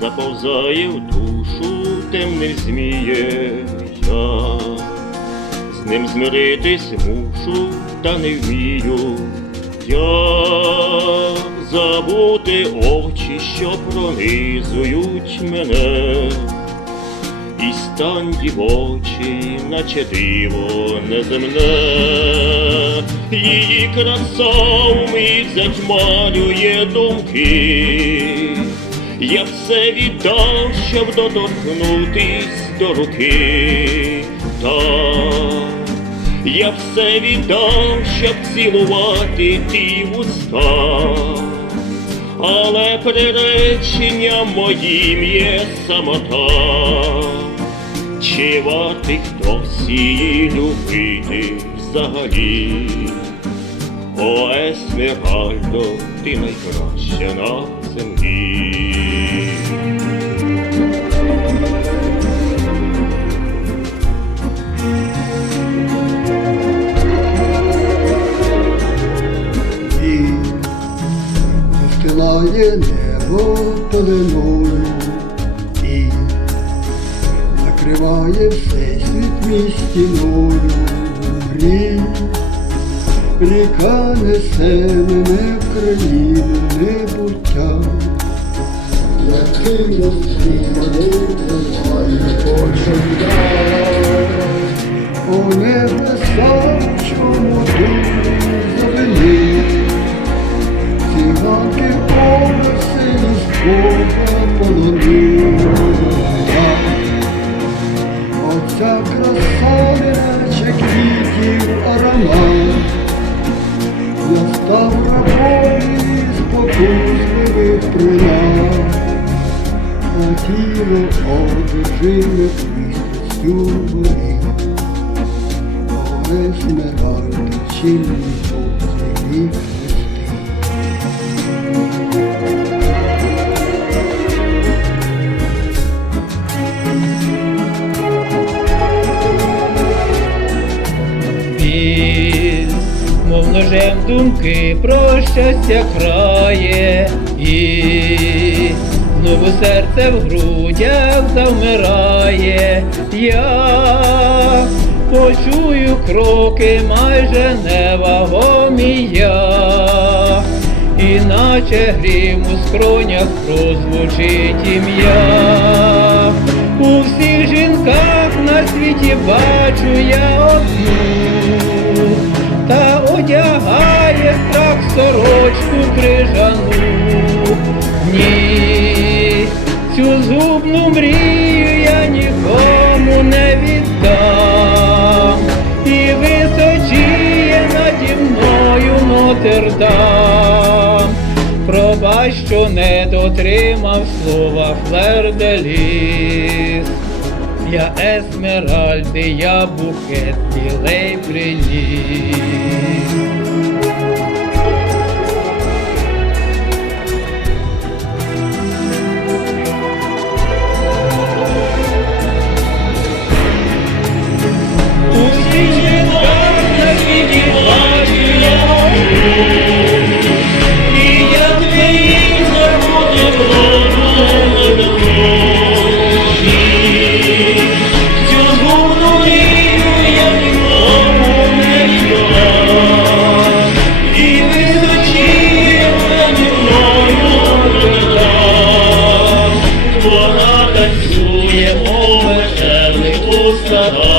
заповзає в душу темним змієм я. З ним змиритись мушу, та не вмію я забути очі, що пронизують мене. І стан дівочий, наче диво неземне, її краса вмить затьмарює думки. Я все віддав, щоб доторкнутись до руки. Так, я все віддав, щоб цілувати ті вуста але приреченням моїм є самота. Чи вартий хтось її любити взагалі? О, Есмеральдо, ти найкраща на землі. І застилає небо пеленою і накриває всесвіт мій стіною Ріка несе мене в країну небуття. Який розстріляний триває кожен О небеса, чому ти завели? Циганки поверси із Бога полонила. Тіло одержиме пристрастю горить. О, Есмеральда, чільний поцілі мов ножем думки про щастя крає, і знову серце в грудях завмирає, я почую кроки майже невагомі я, іначе грім у скронях прозвучить ім'я. У всіх жінках на світі бачу я одну, та одягає страх сорочку крижану. Не дотримав слова флер-де-ліс. Я есмеральди, я букет білей приніс. веселих